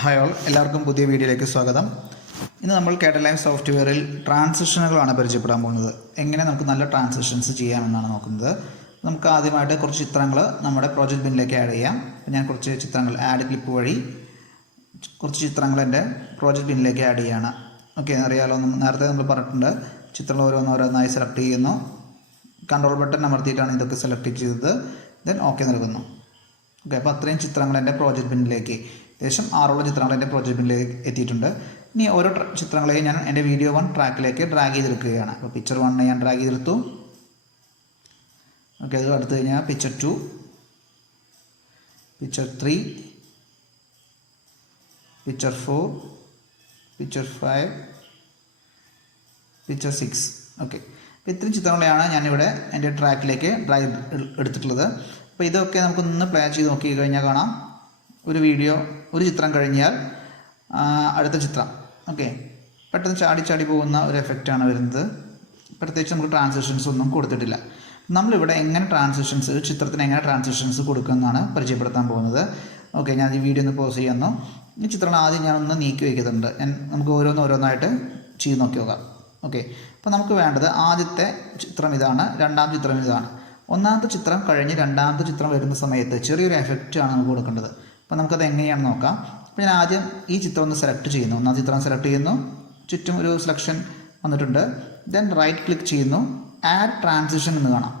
Hi all, എല്ലാവർക്കും പുതിയ വീഡിയോയിലേക്ക് സ്വാഗതം. ഇന്ന് നമ്മൾ KEDENLIVE സോഫ്റ്റ്വെയറിൽ ട്രാൻസിഷനുകളാണ് പരിചയപ്പെടാൻ പോകുന്നത്. എങ്ങനെ നമുക്ക് നല്ല ട്രാൻസിഷൻസ് ചെയ്യാമെന്നാണ് നോക്കുന്നത്. നമുക്ക് ആദ്യമായിട്ട് കുറച്ച് ചിത്രങ്ങൾ നമ്മുടെ പ്രോജക്റ്റ് ബിന്നിലേക്ക് ആഡ് ചെയ്യാം. ഞാൻ കുറച്ച് ചിത്രങ്ങൾ ആഡ് ക്ലിപ്പ് വഴി കുറച്ച് ചിത്രങ്ങൾ എൻ്റെ പ്രോജക്റ്റ് ബിന്നിലേക്ക് ആഡ് ചെയ്യുകയാണ്. ഓക്കെ, അറിയാലോ, നേരത്തെ നമ്മൾ പറഞ്ഞിട്ടുണ്ട്, ചിത്രങ്ങൾ ഓരോന്നോരോന്നായി സെലക്ട് ചെയ്യുന്നു. കൺട്രോൾ ബട്ടൺ അമർത്തിയിട്ടാണ് ഇതൊക്കെ സെലക്ട് ചെയ്തത്. ദെൻ ഓക്കെ നൽകുന്നു. ഓക്കെ, അപ്പോൾ അത്രയും ചിത്രങ്ങൾ എൻ്റെ പ്രോജക്റ്റ് ബിന്നിലേക്ക്, ഏകദേശം 6 ചിത്രങ്ങൾ എൻ്റെ പ്രോജക്റ്റ് ബിന്നിലേക്ക് എത്തിയിട്ടുണ്ട്. ഇനി ഓരോ ചിത്രങ്ങളെയും ഞാൻ എൻ്റെ വീഡിയോ 1 ട്രാക്കിലേക്ക് ഡ്രാഗ് ചെയ്തെടുക്കുകയാണ്. അപ്പോൾ പിക്ചർ 1 ഞാൻ ഡ്രാഗ് ചെയ്തെടുത്തു. ഓക്കെ, അത് അടുത്ത് കഴിഞ്ഞാൽ picture 2, picture 3, picture 4, picture 5, picture 6. Okay, അപ്പോൾ ഇത്രയും ചിത്രങ്ങളെയാണ് ഞാനിവിടെ എൻ്റെ ട്രാക്കിലേക്ക് ഡ്രാഗ് എടുത്തിട്ടുള്ളത്. അപ്പോൾ ഇതൊക്കെ നമുക്കൊന്ന് പ്ലേ ചെയ്ത് നോക്കി കഴിഞ്ഞാൽ കാണാം, ഒരു ചിത്രം കഴിഞ്ഞാൽ അടുത്ത ചിത്രം. ഓക്കെ, പെട്ടെന്ന് ചാടി പോകുന്ന ഒരു എഫക്റ്റാണ് വരുന്നത്. പ്രത്യേകിച്ച് നമുക്ക് ട്രാൻസിഷൻസ് ഒന്നും കൊടുത്തിട്ടില്ല. നമ്മളിവിടെ എങ്ങനെ ട്രാൻസിഷൻസ്, ചിത്രത്തിന് എങ്ങനെ ട്രാൻസിഷൻസ് കൊടുക്കുമെന്നാണ് പരിചയപ്പെടുത്താൻ പോകുന്നത്. ഓക്കെ, ഞാൻ ഈ വീഡിയോ ഒന്ന് പോസ് ചെയ്യുന്നു. ഈ ചിത്രം ആദ്യം ഞാനൊന്ന് നീക്കി വയ്ക്കുന്നുണ്ട്. നമുക്ക് ഓരോന്നായിട്ട് ചെയ്ത് നോക്കി നോക്കാം. ഓക്കെ, അപ്പോൾ നമുക്ക് വേണ്ടത് ആദ്യത്തെ ചിത്രം ഇതാണ്, രണ്ടാമത്തെ ചിത്രം ഇതാണ്. ഒന്നാമത്തെ ചിത്രം കഴിഞ്ഞ് രണ്ടാമത്തെ ചിത്രം വരുന്ന സമയത്ത് ചെറിയൊരു എഫക്റ്റാണ് നമുക്ക് കൊടുക്കേണ്ടത്. അപ്പോൾ നമുക്കത് എങ്ങനെയാണെന്ന് നോക്കാം. അപ്പോൾ ഞാൻ ആദ്യം ഈ ചിത്രം ഒന്ന് സെലക്ട് ചെയ്യുന്നു. ഒന്നാം ചിത്രം സെലക്ട് ചെയ്യുന്നു, ചുറ്റും ഒരു സെലക്ഷൻ വന്നിട്ടുണ്ട്. ദെൻ റൈറ്റ് ക്ലിക്ക് ചെയ്യുന്നു, ആഡ് ട്രാൻസിഷൻ എന്ന് കാണാം.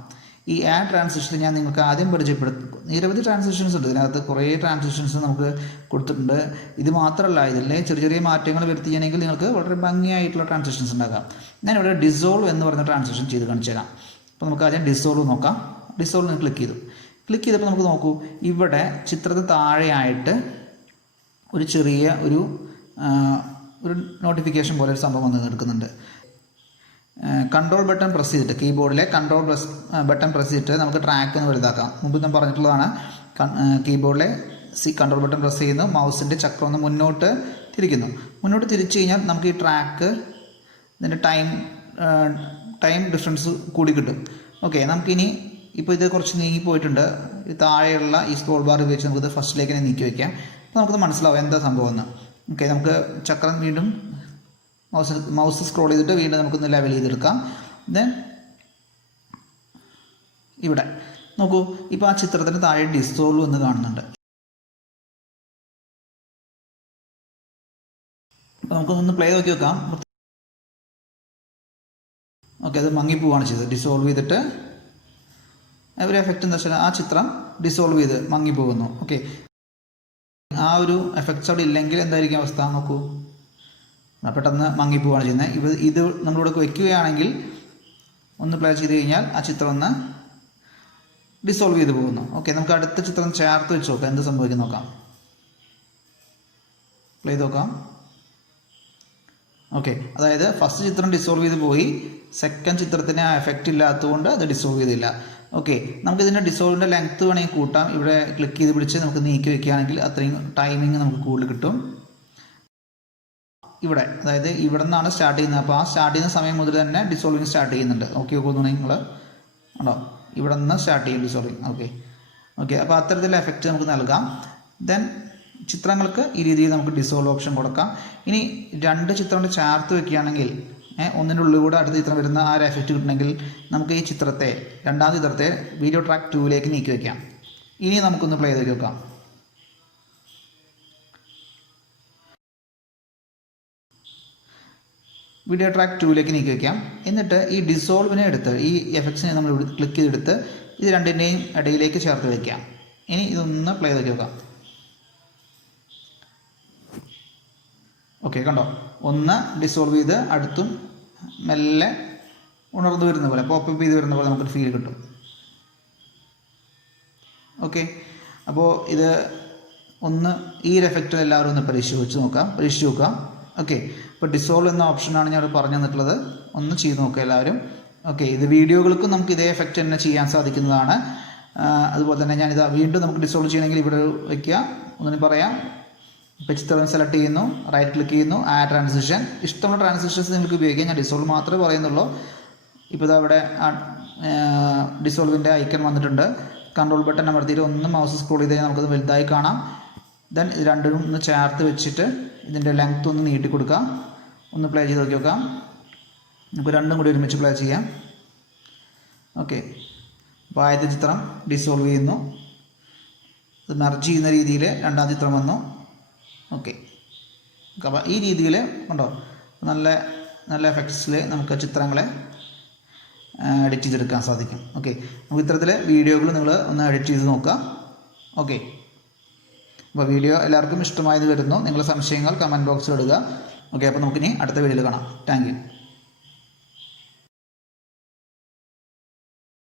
ഈ ആഡ് ട്രാൻസിഷൻ ഞാൻ നിങ്ങൾക്ക് ആദ്യം പരിചയപ്പെടുത്തും. നിരവധി ട്രാൻസിഷൻസ് ഉണ്ട്, ഇതിനകത്ത് കുറേ ട്രാൻസിഷൻസ് നമുക്ക് കൊടുത്തിട്ടുണ്ട്. ഇത് മാത്രമല്ല, ഇതിലെ ചെറിയ മാറ്റങ്ങൾ വരുത്തിയെങ്കിൽ നിങ്ങൾക്ക് വളരെ ഭംഗിയായിട്ടുള്ള ട്രാൻസിഷൻസ് ഉണ്ടാക്കാം. ഞാനിവിടെ ഡിസോൾവ് എന്ന് പറഞ്ഞ ട്രാൻസിഷൻ ചെയ്ത് കാണിച്ചു തരാം. അപ്പോൾ നമുക്ക് ആദ്യം ഡിസോൾവ് നോക്കാം. ഡിസോൾവ് ക്ലിക്ക് ചെയ്തപ്പോൾ നമുക്ക് നോക്കൂ, ഇവിടെ ചിത്രത്തിന് താഴെയായിട്ട് ഒരു ചെറിയ ഒരു നോട്ടിഫിക്കേഷൻ പോലെ ഒരു സംഭവം വന്ന് എടുക്കുന്നുണ്ട്. കൺട്രോൾ ബട്ടൺ പ്രസ് ചെയ്തിട്ട്, കീബോർഡിലെ കൺട്രോൾ ബട്ടൺ പ്രസ് ചെയ്തിട്ട് നമുക്ക് ട്രാക്ക് എന്ന് വലുതാക്കാം. മുമ്പ് ഞാൻ പറഞ്ഞിട്ടുള്ളതാണ്. കീബോർഡിലെ കൺട്രോൾ ബട്ടൺ പ്രസ് ചെയ്യുന്നു, മൗസിൻ്റെ ചക്രം ഒന്ന് മുന്നോട്ട് തിരിക്കുന്നു. മുന്നോട്ട് തിരിച്ചു കഴിഞ്ഞാൽ നമുക്ക് ഈ ട്രാക്ക് ഇതിൻ്റെ ടൈം ഡിഫറൻസ് കൂടി കിട്ടും. ഓക്കെ, നമുക്കിനി ഇപ്പോൾ ഇത് കുറച്ച് നീങ്ങിപ്പോയിട്ടുണ്ട്. താഴെയുള്ള ഈ സ്ക്രോൾ ബാർ ഉപയോഗിച്ച് നമുക്കിത് ഫസ്റ്റിലേക്ക് തന്നെ നീക്കി വയ്ക്കാം. അപ്പോൾ നമുക്കത് മനസ്സിലാവും എന്താ സംഭവം എന്ന്. ഓക്കെ, നമുക്ക് ചക്രം വീണ്ടും മൗസ് സ്ക്രോൾ ചെയ്തിട്ട് വീണ്ടും നമുക്കൊന്ന് ലെവൽ ചെയ്തെടുക്കാം. ദെൻ ഇവിടെ നോക്കൂ, ഇപ്പോൾ ആ ചിത്രത്തിന് താഴെ ഡിസോൾവ് എന്ന് കാണുന്നുണ്ട്. അപ്പോൾ നമുക്കൊന്ന് പ്ലേ നോക്കി വെക്കാം. ഓക്കെ, അത് മങ്ങിപ്പോവാണ് ചെയ്തത്. ഡിസോൾവ് ചെയ്തിട്ട് ഒരു എഫക്റ്റ് എന്താ വെച്ചാൽ ആ ചിത്രം ഡിസോൾവ് ചെയ്ത് മങ്ങിപ്പോകുന്നു. ഓക്കെ, ആ ഒരു എഫക്ട്സ് അവിടെ ഇല്ലെങ്കിൽ എന്തായിരിക്കും അവസ്ഥ നോക്കൂ, പെട്ടെന്ന് മങ്ങിപ്പോവാണ് ചെയ്യുന്നത്. ഇത് നമ്മളിവിടെ വയ്ക്കുകയാണെങ്കിൽ ഒന്ന് പ്ലേ ചെയ്ത് കഴിഞ്ഞാൽ ആ ചിത്രം ഒന്ന് ഡിസോൾവ് ചെയ്ത് പോകുന്നു. ഓക്കെ, നമുക്ക് അടുത്ത ചിത്രം ചേർത്ത് വെച്ച് നോക്കാം, എന്ത് സംഭവിക്കും നോക്കാം. പ്ലേ ചെയ്ത് നോക്കാം. ഓക്കെ, അതായത് ഫസ്റ്റ് ചിത്രം ഡിസോൾവ് ചെയ്ത് പോയി, സെക്കൻഡ് ചിത്രത്തിന് ആ എഫക്റ്റ് ഇല്ലാത്തതുകൊണ്ട് അത് ഡിസോൾവ് ചെയ്തില്ല. ഓക്കെ, നമുക്കിതിൻ്റെ ഡിസോൾവിൻ്റെ ലെങ്ത്ത് വേണമെങ്കിൽ കൂട്ടാം. ഇവിടെ ക്ലിക്ക് ചെയ്ത് പിടിച്ച് നമുക്ക് നീക്കി വയ്ക്കുകയാണെങ്കിൽ അത്രയും ടൈമിങ് നമുക്ക് കൂടുതൽ കിട്ടും. ഇവിടെ, അതായത് ഇവിടെ നിന്നാണ് സ്റ്റാർട്ട് ചെയ്യുന്നത്. അപ്പോൾ ആ സ്റ്റാർട്ട് ചെയ്യുന്ന സമയം മുതൽ തന്നെ ഡിസോൾവിങ് സ്റ്റാർട്ട് ചെയ്യുന്നുണ്ട്. ഓക്കെ, നോക്കുന്നുണ്ടെങ്കിൽ നിങ്ങൾ ഉണ്ടോ, ഇവിടെ നിന്ന് സ്റ്റാർട്ട് ചെയ്യും ഡിസോൾവിങ്. ഓക്കെ, അപ്പോൾ അത്തരത്തിലുള്ള എഫക്റ്റ് നമുക്ക് നൽകാം. ദെൻ ചിത്രങ്ങൾക്ക് ഈ രീതിയിൽ നമുക്ക് ഡിസോൾവ് ഓപ്ഷൻ കൊടുക്കാം. ഇനി രണ്ട് ചിത്രം ചേർത്ത് വയ്ക്കുകയാണെങ്കിൽ ഒന്നിൻ്റെ ഉള്ളിൽ കൂടെ അടുത്ത ചിത്രം വരുന്ന ആ ഒരു എഫക്റ്റ് കിട്ടണമെങ്കിൽ നമുക്ക് ഈ ചിത്രത്തെ, രണ്ടാമത്തെ ചിത്രത്തെ വീഡിയോ ട്രാക്ക് 2ലേക്ക് നീക്കി വയ്ക്കാം. ഇനി നമുക്കൊന്ന് പ്ലേ ചെയ്ത് വെക്കാം. വീഡിയോ ട്രാക്ക് 2ലേക്ക് നീക്കി വയ്ക്കാം. എന്നിട്ട് ഈ ഡിസോൾവിനെ എടുത്ത്, ഈ എഫക്ട്സിനെ നമ്മൾ ക്ലിക്ക് ചെയ്തെടുത്ത് ഇത് രണ്ടിൻ്റെയും ഇടയിലേക്ക് ചേർത്ത് വയ്ക്കാം. ഇനി ഇതൊന്ന് പ്ലേ ചെയ്ത് വെക്കാം. ഓക്കെ, കണ്ടോ, ഒന്ന് ഡിസോൾവ് ചെയ്ത് അടുത്തും മെല്ലെ ഉണർന്നു വരുന്ന പോലെ, പോപ്പപ്പ് ചെയ്ത് വരുന്ന പോലെ നമുക്കൊരു ഫീൽ കിട്ടും. ഓക്കെ, അപ്പോൾ ഇത് ഒന്ന് ഈ ഒരു എഫക്റ്റ് എല്ലാവരും ഒന്ന് പരീക്ഷിച്ച് നോക്കാം. ഓക്കെ, ഇപ്പോൾ ഡിസോൾവ് എന്ന ഓപ്ഷനാണ് ഞാൻ പറഞ്ഞു തന്നിട്ടുള്ളത്. ഒന്ന് ചെയ്ത് നോക്കുക എല്ലാവരും. ഓക്കെ, ഇത് വീഡിയോകൾക്കും നമുക്ക് ഇതേ എഫക്റ്റ് തന്നെ ചെയ്യാൻ സാധിക്കുന്നതാണ്. അതുപോലെ തന്നെ ഞാനിത് വീണ്ടും നമുക്ക് ഡിസോൾവ് ചെയ്യണമെങ്കിൽ ഇവിടെ വയ്ക്കുക. ഒന്നിനും പറയാം, ഇപ്പോൾ ചിത്രം സെലക്ട് ചെയ്യുന്നു, റൈറ്റ് ക്ലിക്ക് ചെയ്യുന്നു, ആഡ് ട്രാൻസിഷൻ. ഇഷ്ടമുള്ള ട്രാൻസിഷൻസ് നിങ്ങൾക്ക് ഉപയോഗിക്കാം. ഞാൻ ഡിസോൾവ് മാത്രമേ പറയുന്നുള്ളൂ. ഇപ്പോൾ ഇതാ ഇവിടെ ഡിസോൾവിൻ്റെ ഐക്കൺ വന്നിട്ടുണ്ട്. കൺട്രോൾ ബട്ടൺ അമർത്തിയിട്ട് ഒന്ന് മൗസ് സ്ക്രോൾ ചെയ്ത് കഴിഞ്ഞാൽ നമുക്കത് വലുതായി കാണാം. ദെൻ ഇത് രണ്ടും ഒന്ന് ചേർത്ത് വെച്ചിട്ട് ഇതിൻ്റെ ലെങ്ത്ത് ഒന്ന് നീട്ടി കൊടുക്കാം. ഒന്ന് പ്ലേ ചെയ്ത് നോക്കാം. നമുക്ക് രണ്ടും കൂടി ഒരുമിച്ച് പ്ലേ ചെയ്യാം. ഓക്കെ, അപ്പോൾ ആദ്യത്തെ ചിത്രം ഡിസോൾവ് ചെയ്യുന്നു, അത് മെർജ് ചെയ്യുന്ന രീതിയിൽ രണ്ടാം ചിത്രം വന്നു. ഓക്കെ, അപ്പോൾ ഈ രീതിയിൽ കണ്ടോ നല്ല നല്ല എഫക്ട്സിൽ നമുക്ക് ചിത്രങ്ങളെ എഡിറ്റ് ചെയ്തെടുക്കാൻ സാധിക്കും. ഓക്കെ, നമുക്ക് ഇത്തരത്തിൽ വീഡിയോകൾ നിങ്ങൾ ഒന്ന് എഡിറ്റ് ചെയ്ത് നോക്കുക. ഓക്കെ, അപ്പോൾ വീഡിയോ എല്ലാവർക്കും ഇഷ്ടമായത് വരുന്നു. നിങ്ങളുടെ സംശയങ്ങൾ കമൻറ്റ് ബോക്സിൽ ഇടുക. ഓക്കെ, അപ്പോൾ നമുക്കിനി അടുത്ത വീഡിയോയിൽ കാണാം. Thank you.